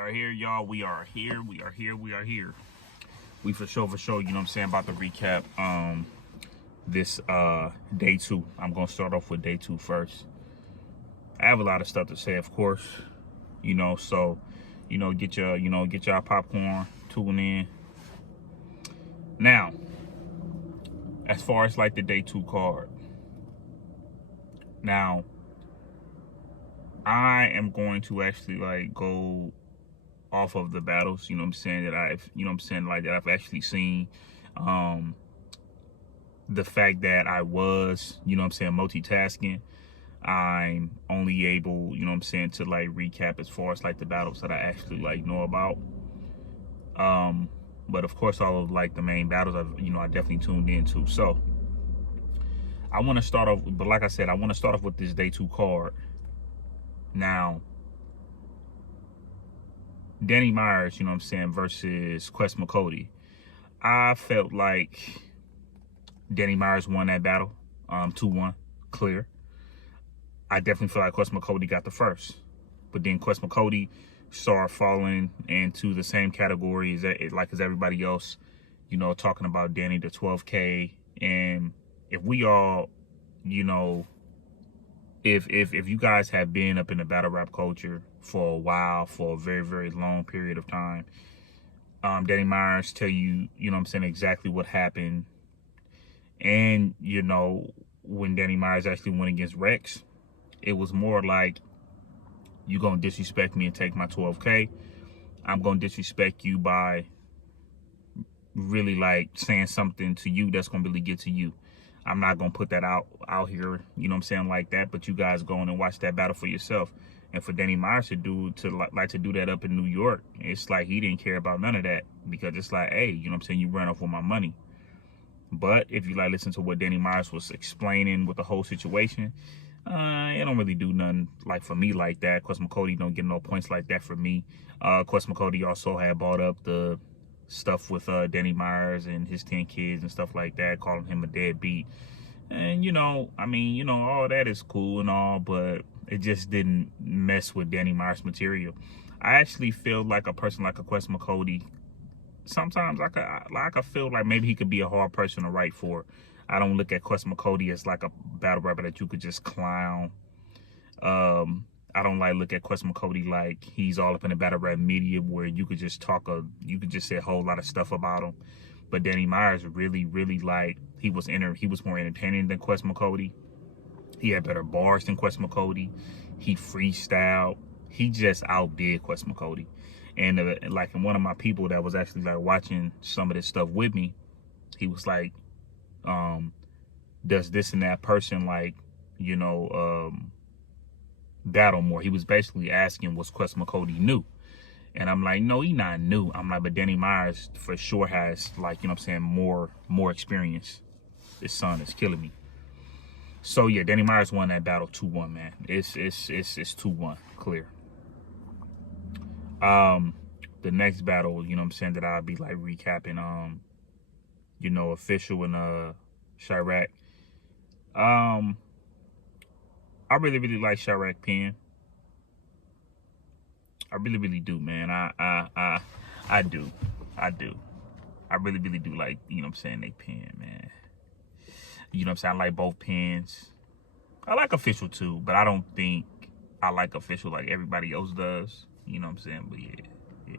are here, y'all. We are here. We for sure, you know what I'm saying, about to recap this day two. I'm gonna start off with day two first. I have a lot of stuff to say, of course. So get your popcorn, tune in. Now, as far as like the day two card. Now, I am going to actually like go off of the battles, that I've actually seen. The fact that I was, multitasking, I'm only able, to like recap as far as like the battles that I actually like know about. But of course, all of like the main battles, I definitely tuned into. So I want to start off, but like I said, I want to start off with this day two card. Now, Danny Myers, versus Quest McCody. I felt like Danny Myers won that battle, 2-1, clear. I definitely feel like Quest McCody got the first. But then Quest McCody started falling into the same category as everybody else, talking about Danny the 12K. And if we all, if you guys have been up in the battle rap culture for a while, for a very, very long period of time, Danny Myers tell you, exactly what happened. And, when Danny Myers actually went against Rex, it was more like, you gonna disrespect me and take my 12K. I'm gonna disrespect you by really like saying something to you that's gonna really get to you. I'm not gonna put that out here, like that, but you guys go on and watch that battle for yourself. And for Danny Myers to do that up in New York, it's like he didn't care about none of that, because it's like, hey, you ran off with my money. But if you like listen to what Danny Myers was explaining with the whole situation, it don't really do nothing like for me like that. Quest McCody don't get no points like that for me. Quest McCody also had brought up the stuff with Danny Myers and his 10 kids and stuff like that, calling him a deadbeat. And all that is cool and all, but it just didn't mess with Danny Myers' material. I actually feel like a person like a Quest McCody, sometimes I could feel like maybe he could be a hard person to write for. I don't look at Quest McCody as like a battle rapper that you could just clown. I don't look at Quest McCody like he's all up in the battle rap media where you could just say a whole lot of stuff about him. But Danny Myers really, like, he was more entertaining than Quest McCody. He had better bars than Quest McCody. He freestyled. He just outdid Quest McCody. And and one of my people that was actually like watching some of this stuff with me, he was like, does this and that person battle more? He was basically asking, was Quest McCody new? And I'm like, no, he not new. I'm like, but Danny Myers for sure has more experience. This son is killing me. So yeah, Danny Myers won that battle 2-1, man. It's 2-1, clear. The next battle, that I'll be like recapping, Official and Chirac. I really, like Chirac Penn. I really do, man. I do. I really do like, they pen, man. I like both pens. I like Official too, but I don't think I like Official like everybody else does. But yeah.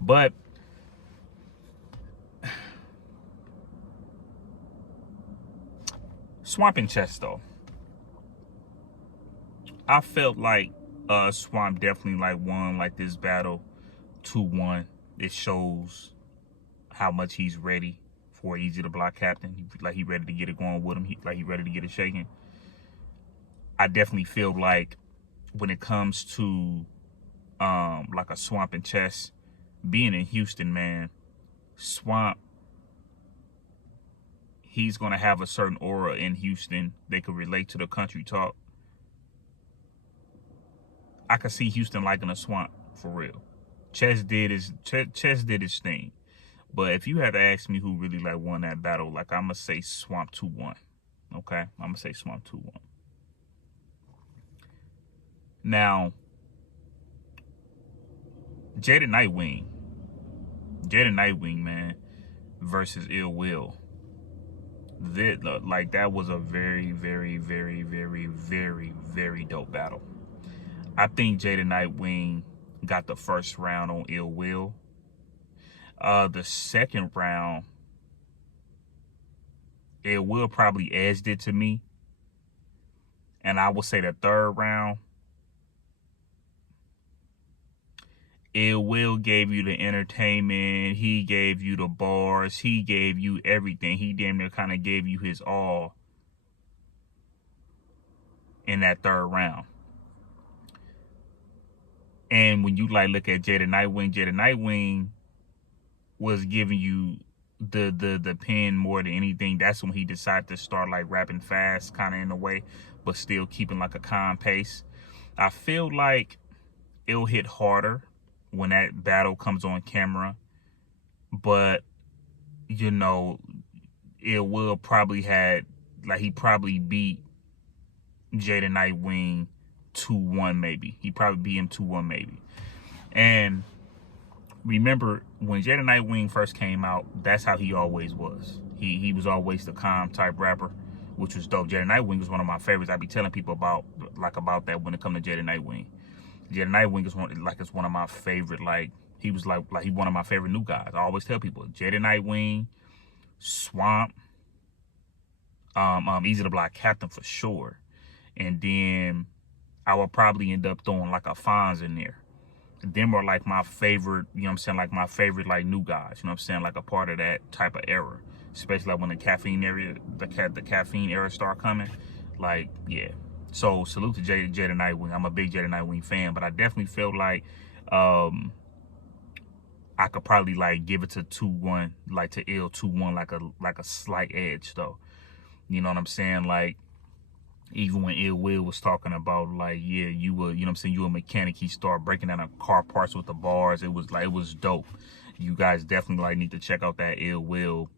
But Swamp and Chess though, I felt like Swamp definitely won this battle 2-1. It shows how much he's ready for Easy to Block Captain. He ready to get it going with him. He ready to get it shaking. I definitely feel like when it comes to like a Swamp and Chess, being in Houston, man, Swamp, he's gonna have a certain aura in Houston. They could relate to the country talk. I could see Houston liking a Swamp for real. Chess did his thing. But if you had to ask me who really won that battle, I'm gonna say Swamp 2-1. Okay? I'm gonna say Swamp 2-1. Now, Jada Nightwing. Jada Nightwing, man, versus Ill Will. That was a very, very, very, very, very, very dope battle. I think Jada Nightwing got the first round on Ill Will. The second round, Ill Will probably edged it to me. And I would say the third round, Ill Will gave you the entertainment. He gave you the bars. He gave you everything. He damn near kind of gave you his all in that third round. And when you look at Jada Nightwing was giving you the pen more than anything. That's when he decided to start rapping fast, kind of in a way, but still keeping a calm pace. I feel like it'll hit harder when that battle comes on camera, but it will probably he probably beat Jada Nightwing 2-1 maybe. He probably beat him 2-1 maybe. And remember when Jada Nightwing first came out, that's how he always was. He was always the calm type rapper, which was dope. Jada Nightwing was one of my favorites. I be telling people about that when it comes to Jada Nightwing. Jada Nightwing is one of my favorite. He was he one of my favorite new guys. I always tell people Jada Nightwing, Swamp, Easy to Block Captain for sure, and then I would probably end up throwing a Fonz in there. Them are my favorite, my favorite new guys, a part of that type of era, especially when the caffeine era start coming. Yeah. So salute to Jada Nightwing. I'm a big Jada Nightwing fan, but I definitely feel like I could probably give it to 2-1, to Ill 2-1, like a slight edge though. You know what I'm saying? Even when Ill Will was talking about yeah, you were, you a mechanic. He started breaking down car parts with the bars. It was dope. You guys definitely need to check out that Ill Will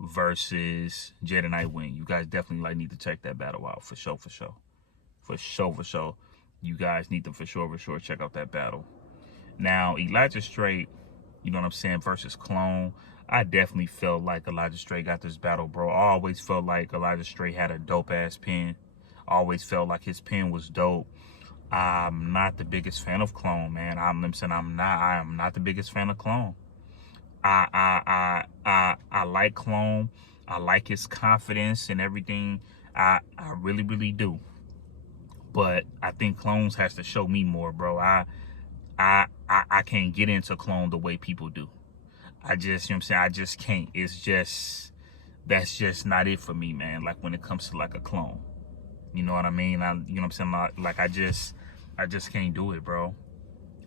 versus Jada Nightwing. You guys definitely need to check that battle out for sure. You guys need to for sure check out that battle. Now Elijah Straight, versus Clone. I definitely felt like Elijah Straight got this battle, bro. I always felt like Elijah Straight had a dope ass pen. I always felt like his pen was dope. I'm not the biggest fan of Clone, man. I am not the biggest fan of Clone. I like Clone. I like his confidence and everything. I really, really do. But I think Clones has to show me more, bro. I can't get into Clone the way people do. I just can't. That's just not it for me, man. When it comes to a clone. You know what I mean? I just can't do it, bro.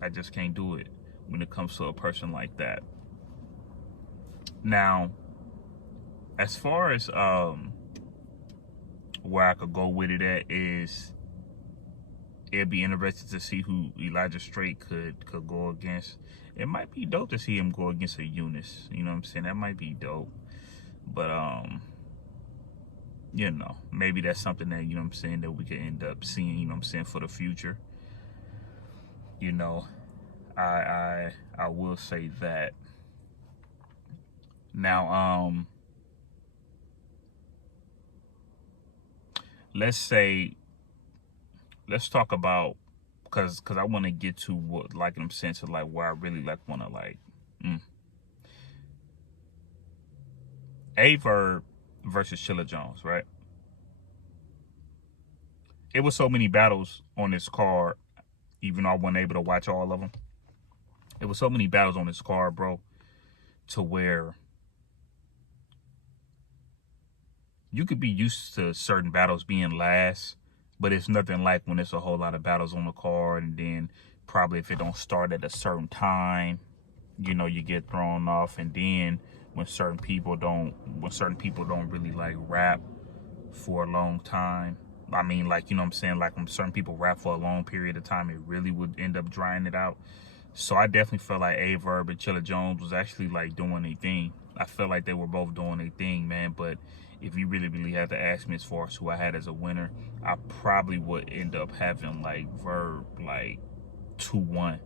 I just can't do it when it comes to a person like that. Now, as far as where I could go with it at is, it'd be interesting to see who Elijah Straight could go against. It might be dope to see him go against a Eunice. You know what I'm saying? That might be dope. But maybe that's something that, that we could end up seeing, for the future. I will say that. Now, let's talk about, because I want to get to what, in a sense of where I really want to Averb versus Chilla Jones, right? It was so many battles on this card, even though I wasn't able to watch all of them. It was so many battles on this card, bro, to where you could be used to certain battles being last, but it's nothing like when there's a whole lot of battles on the card, and then probably if it don't start at a certain time, you get thrown off. And then when certain people don't really rap for a long time. I mean, when certain people rap for a long period of time, it really would end up drying it out. So I definitely felt like Averb and Chilla Jones was actually doing their thing. I felt like they were both doing their thing, man. But if you really, really had to ask me as far as who I had as a winner, I probably would end up having Verb 2-1.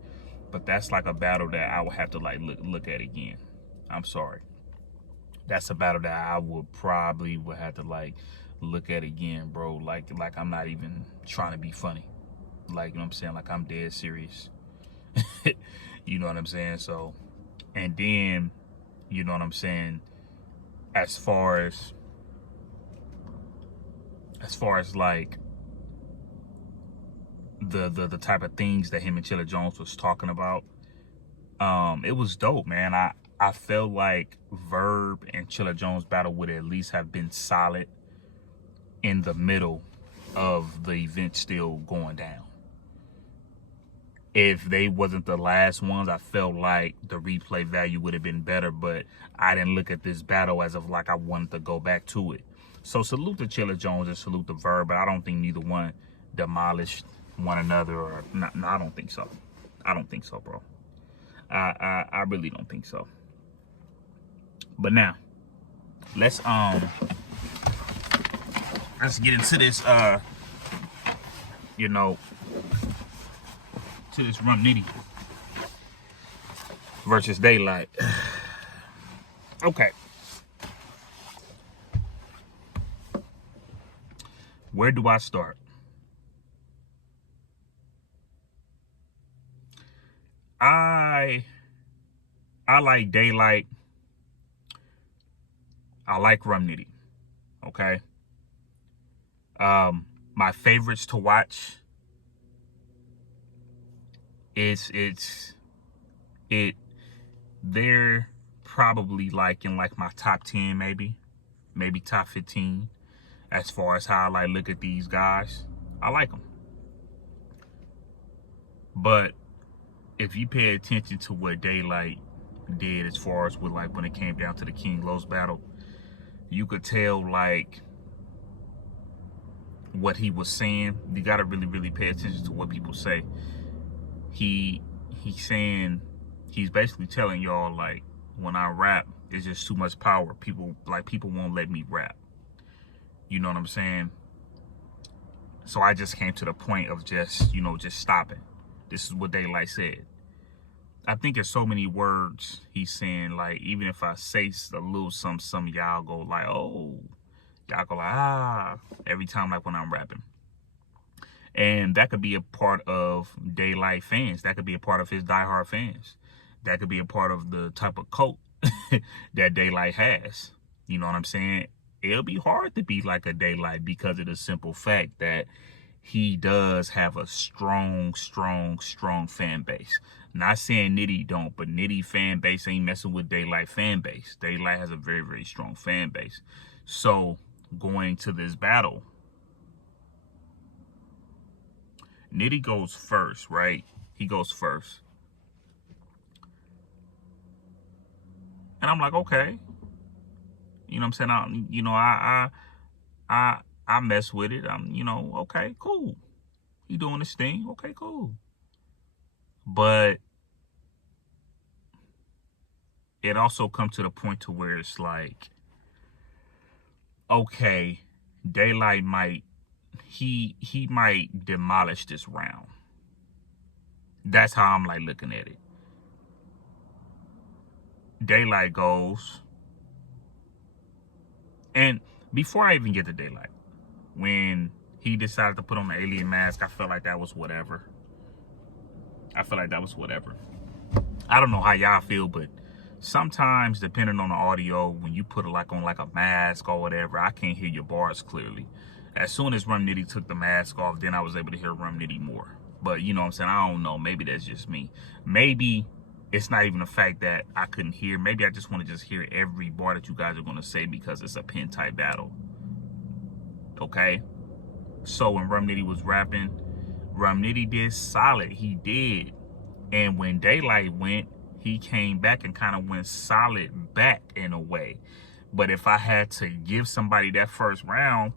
But that's like a battle that I would have to like look at again. I'm sorry. That's a battle that I would have to like look at again, bro. Like I'm not even trying to be funny. Like, you know what I'm saying? Like, I'm dead serious. You know what I'm saying? So, and then, you know what I'm saying, as far as like the type of things that him and Chilla Jones was talking about, it was dope, man. I felt like Verb and Chilla Jones battle would at least have been solid in the middle of the event still going down. If they wasn't the last ones, I felt like the replay value would have been better, but I didn't look at this battle as of like I wanted to go back to it. So salute to Chilla Jones and salute to Verb, but I don't think neither one demolished one another, or no, I don't think so. I don't think so, bro. I really don't think so. But now, let's get into this you know, to this Rum Nitty versus Daylyt. Okay. Where do I start? I like Daylyt. I like Rum Nitty. Okay. My favorites to watch they're probably like in like my top 10, maybe top 15, as far as how I like look at these guys. I like them. But if you pay attention to what Daylyt did as far as with like when it came down to the King Los battle, you could tell like what he was saying. You got to really pay attention to what people say. He's saying, he's basically telling y'all like, when I rap, it's just too much power. People won't let me rap. You know what I'm saying? So I just came to the point of just, just stopping. This is what Daylyt said. I think there's so many words he's saying, like, even if I say a little some y'all go like, oh, y'all go like, ah, every time like when I'm rapping. And that could be a part of Daylyt fans. That could be a part of his diehard fans. That could be a part of the type of cult that Daylyt has. You know what I'm saying? It'll be hard to be like a Daylyt because of the simple fact that he does have a strong fan base. Not saying Nitty don't, but Nitty fan base ain't messing with Daylyt fan base. Daylyt has a very strong fan base. So going to this battle, Nitty goes first, right? He goes first. And I'm like, okay. You know what I'm saying? I mess with it. Okay, cool. He doing his thing. Okay, cool. But it also comes to the point to where it's like, okay, Daylyt might demolish this round. That's how I'm like looking at it. Daylyt goes, and before I even get to Daylyt, when he decided to put on the alien mask, I felt like that was whatever. I don't know how y'all feel, but sometimes, depending on the audio, when you put it like on like a mask or whatever, I can't hear your bars clearly. As soon as Rum Nitty took the mask off, then I was able to hear Rum Nitty more. But you know what I'm saying? I don't know. Maybe that's just me. Maybe it's not even the fact that I couldn't hear. Maybe I just want to just hear every bar that you guys are going to say because it's a pen type battle. Okay? So when Rum Nitty was rapping, Rum Nitty did solid. He did. And when Daylyt went, he came back and kind of went solid back in a way. But if I had to give somebody that first round,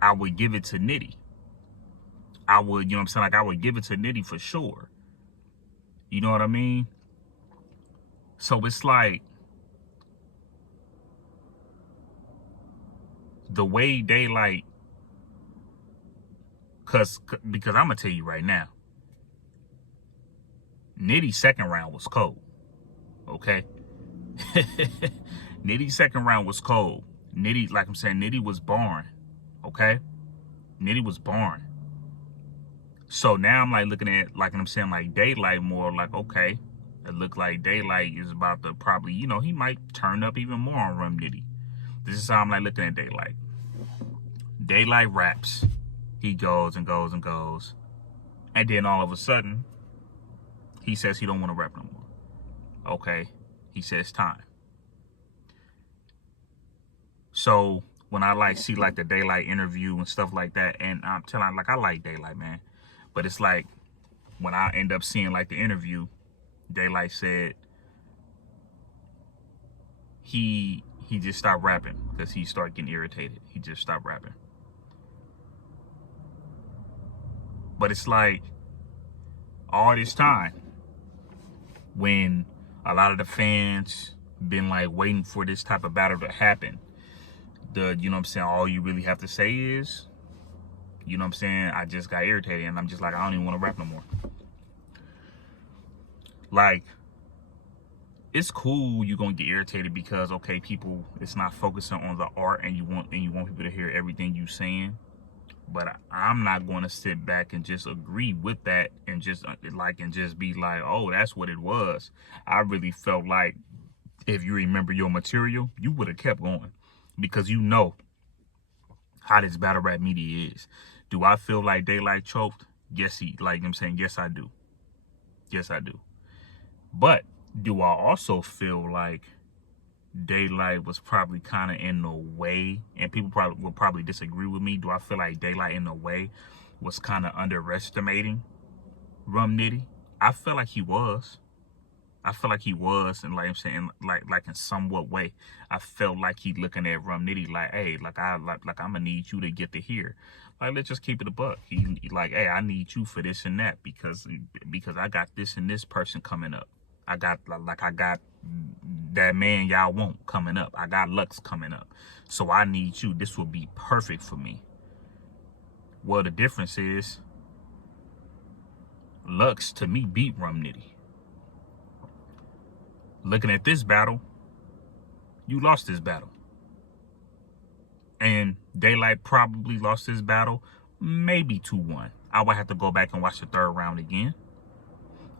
I would give it to Nitty. I would, you know what I'm saying? Like, I would give it to Nitty for sure. You know what I mean? So it's like, the way Daylyt, because I'm going to tell you right now, Nitty's second round was cold. Okay. Nitty's second round was cold. Nitty, like I'm saying, Nitty was barring. Okay. Nitty was barring. So now I'm like looking at, like I'm saying, like Daylyt more like, okay, it looked like Daylyt is about to probably, you know, he might turn up even more on Rum Nitty. This is how I'm like looking at Daylyt. Daylyt raps. He goes and goes and goes. And then all of a sudden, he says he don't want to rap no more. Okay. He says time. So when I like see like the Daylyt interview and stuff like that, and I'm telling, like, I like Daylyt, man. But it's like when I end up seeing like the interview, Daylyt said he just stopped rapping because he started getting irritated. He just stopped rapping. But it's like all this time when a lot of the fans been like waiting for this type of battle to happen, you know what I'm saying, all you really have to say is, you know what I'm saying, I just got irritated, and I'm just like, I don't even want to rap no more. Like, it's cool you're gonna get irritated because, okay, people, it's not focusing on the art, and you want people to hear everything you saying. But I'm not going to sit back and just agree with that and just be like, oh, that's what it was. I really felt like if you remember your material, you would have kept going, because you know how this battle rap media is. Do I feel like Daylyt choked? Yes, I'm saying, yes, I do. Yes, I do. But do I also feel like Daylyt was probably kind of in the way, and people will probably disagree with me. Do I feel like Daylyt in a way was kind of underestimating Rum Nitty? I feel like he was. I feel like he was, and like I'm saying, like in somewhat way, I felt like he looking at Rum Nitty like, hey, I'm gonna need you to get to here. Like, let's just keep it a buck. He like, hey, I need you for this and that because I got this and this person coming up. I got that man y'all want coming up. I got Lux coming up. So I need you. This will be perfect for me. Well, the difference is Lux, to me, beat Rum Nitty. Looking at this battle, you lost this battle. And Daylyt probably lost this battle, maybe 2-1. I would have to go back and watch the third round again.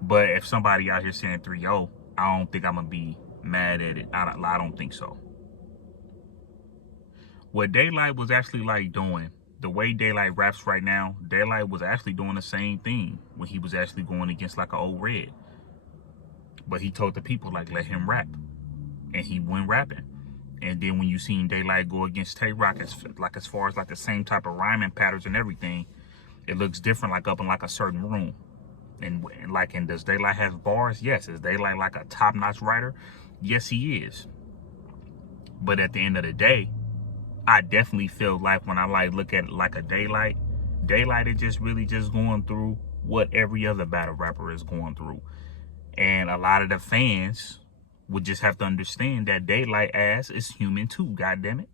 But if somebody out here saying 3-0, I don't think I'm going to be mad at it. I don't think so. What Daylyt was actually like doing, the way Daylyt raps right now, Daylyt was actually doing the same thing when he was actually going against like an old Red. But he told the people, like, let him rap. And he went rapping. And then when you seen Daylyt go against Tay-Rock, as far as like the same type of rhyming patterns and everything, it looks different, like up in like a certain room. And does Daylyt have bars? Yes. Is Daylyt like a top-notch writer? Yes, he is. But at the end of the day, I definitely feel like when I like look at it like a Daylyt is just really just going through what every other battle rapper is going through. And a lot of the fans would just have to understand that Daylyt ass is human too, goddammit.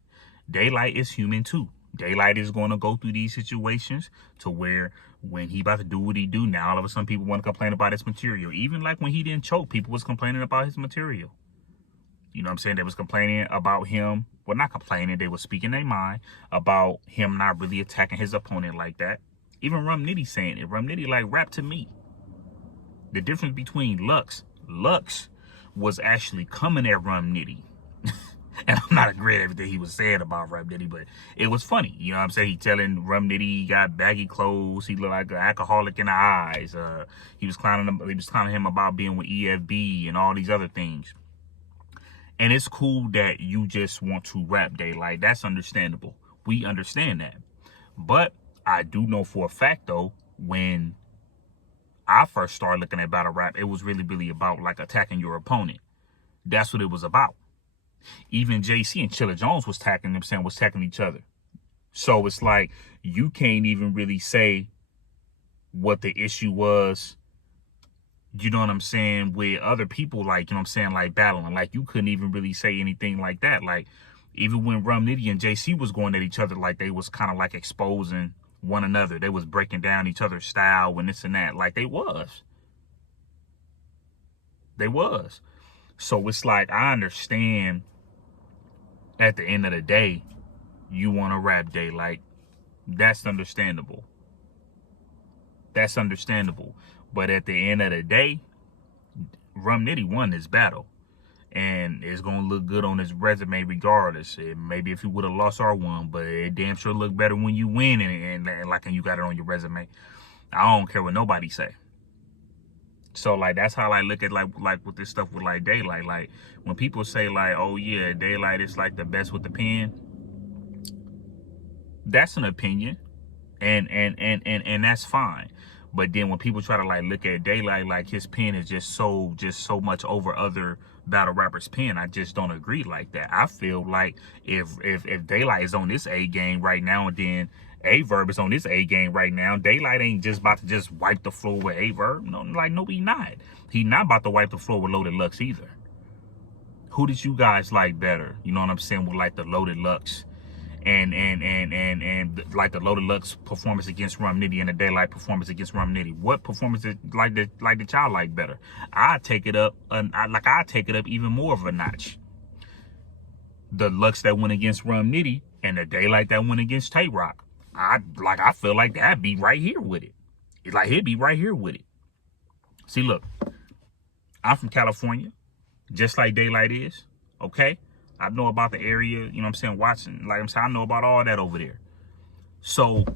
Daylyt is human too. Daylyt is going to go through these situations to where when he about to do what he do, now all of a sudden people want to complain about his material. Even like when he didn't choke, people was complaining about his material. You know what I'm saying? They was complaining about him. Well, not complaining. They was speaking their mind about him not really attacking his opponent like that. Even Rum Nitty saying it. Rum Nitty like, rap to me. The difference between Lux was actually coming at Rum Nitty. And I'm not agreeing with everything he was saying about Rum Nitty, but it was funny. You know what I'm saying? He telling Rum Nitty he got baggy clothes. He looked like an alcoholic in the eyes. He was clowning him about being with EFB and all these other things. And it's cool that you just want to rap, Daylyt. That's understandable. We understand that. But I do know for a fact, though, when I first started looking at battle rap, it was really, really about like attacking your opponent. That's what it was about. Even JC and Chilla Jones was attacking each other. So it's like you can't even really say what the issue was, you know what I'm saying, with other people, like, you know what I'm saying, like battling. Like, you couldn't even really say anything like that. Like, even when Rum Nitty and JC was going at each other, like they was kind of like exposing one another. They was breaking down each other's style and this and that. Like they was. They was. So it's like, I understand at the end of the day, you want to rap Daylyt. That's understandable. That's understandable. But at the end of the day, Nitty won this battle. And it's going to look good on his resume regardless. Maybe if he would have lost or won, but it damn sure look better when you win and you got it on your resume. I don't care what nobody say. So like, that's how I look at like with this stuff with like Daylyt. Like when people say like, oh yeah, Daylyt is like the best with the pen, that's an opinion, and that's fine. But then when people try to like look at Daylyt like his pen is just so much over other battle rappers' pen, I just don't agree like that. I feel like if Daylyt is on this A game right now, and then A-Verb is on this A game right now, Daylyt ain't just about to just wipe the floor with A-Verb. No, he not. He not about to wipe the floor with Loaded Lux either. Who did you guys like better? You know what I'm saying? With like the Loaded Lux and like the Loaded Lux performance against Nitty and the Daylyt performance against Nitty. What performance did the child like better? I take it up, I take it up even more of a notch. The Lux that went against Nitty and the Daylyt that went against Tay Rock. I feel like that'd be right here with it. It's like he'd be right here with it. See, look, I'm from California, just like Daylyt is, okay? I know about the area, you know what I'm saying, watching, like I'm saying, I know about all that over there. So,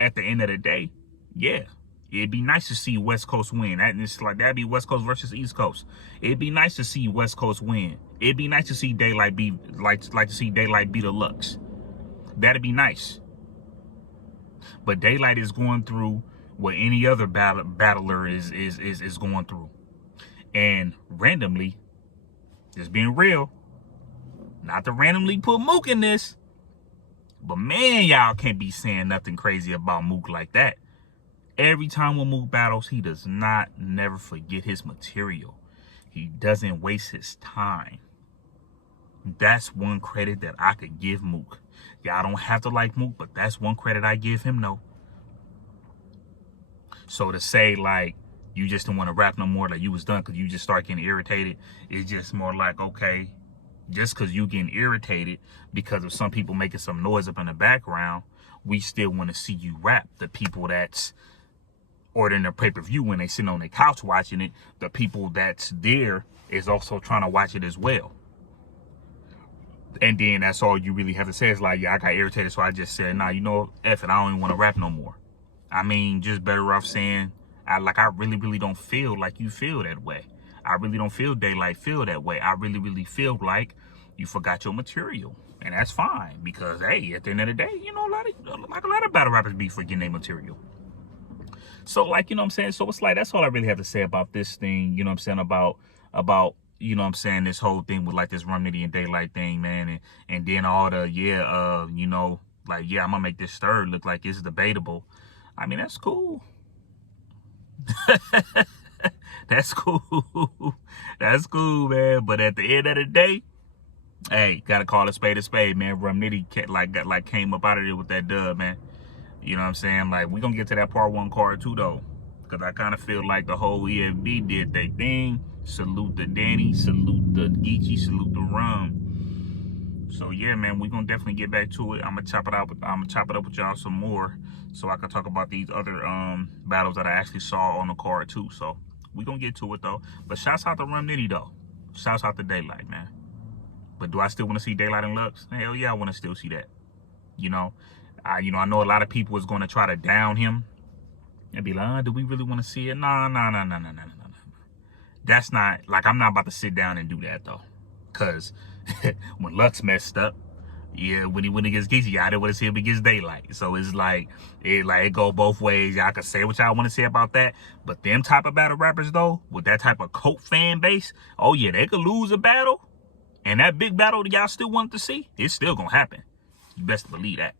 at the end of the day, yeah, it'd be nice to see West Coast win. That'd be West Coast versus East Coast. It'd be nice to see West Coast win. It'd be nice to see Daylyt to see Daylyt beat a Lux. That'd be nice. But Daylyt is going through what any other battler is going through. And randomly, just being real, not to randomly put Mook in this, but man, y'all can't be saying nothing crazy about Mook like that. Every time when Mook battles, he does never forget his material. He doesn't waste his time. That's one credit that I could give Mook. Y'all don't have to like Mook, but that's one credit I give him, no. So to say like, you just don't want to rap no more, like you was done because you just start getting irritated, it's just more like, okay, just because you getting irritated because of some people making some noise up in the background, we still want to see you rap. The people that's ordering their pay-per-view when they sitting on their couch watching it, the people that's there is also trying to watch it as well. And then that's all you really have to say is like, yeah, I got irritated, so I just said, nah, you know, F it, I don't even want to rap no more. I mean, just better off saying, I really don't feel like you feel that way. I really don't feel Daylyt feel that way. I really feel like you forgot your material. And that's fine, because hey, at the end of the day, you know, a lot of battle rappers be forgetting their material. So like, you know what I'm saying? So it's like, that's all I really have to say about this thing, you know what I'm saying, about you know what I'm saying, this whole thing with like this Nitty and Daylyt thing, man, and then all the, you know, like, yeah, I'm gonna make this third look like it's debatable. I mean, that's cool. That's cool. That's cool, man. But at the end of the day, hey, gotta call a spade, man. Nitty came up out of there with that dub, man. You know what I'm saying? Like, we gonna get to that part 1 card too, though, because I kind of feel like the whole EFB did their thing. Salute the Danny, salute the Geechee, salute the Rum. So yeah, man, we gonna definitely get back to it. I'm gonna chop it up with y'all some more, so I can talk about these other battles that I actually saw on the card too. So we gonna get to it though. But shouts out to Nitty though. Shouts out to Daylyt, man. But do I still want to see Daylyt and Lux? Hell yeah, I want to still see that. You know, I know a lot of people is gonna try to down him and be like, do we really want to see it? No. That's not, like, I'm not about to sit down and do that though. Cause when Lux messed up, yeah, when he went against Geechee, I didn't want to see him against Daylyt. So it's like, it go both ways. Y'all can say what y'all want to say about that. But them type of battle rappers though, with that type of cult fan base, oh yeah, they could lose a battle. And that big battle that y'all still want to see, it's still gonna happen. You best believe that.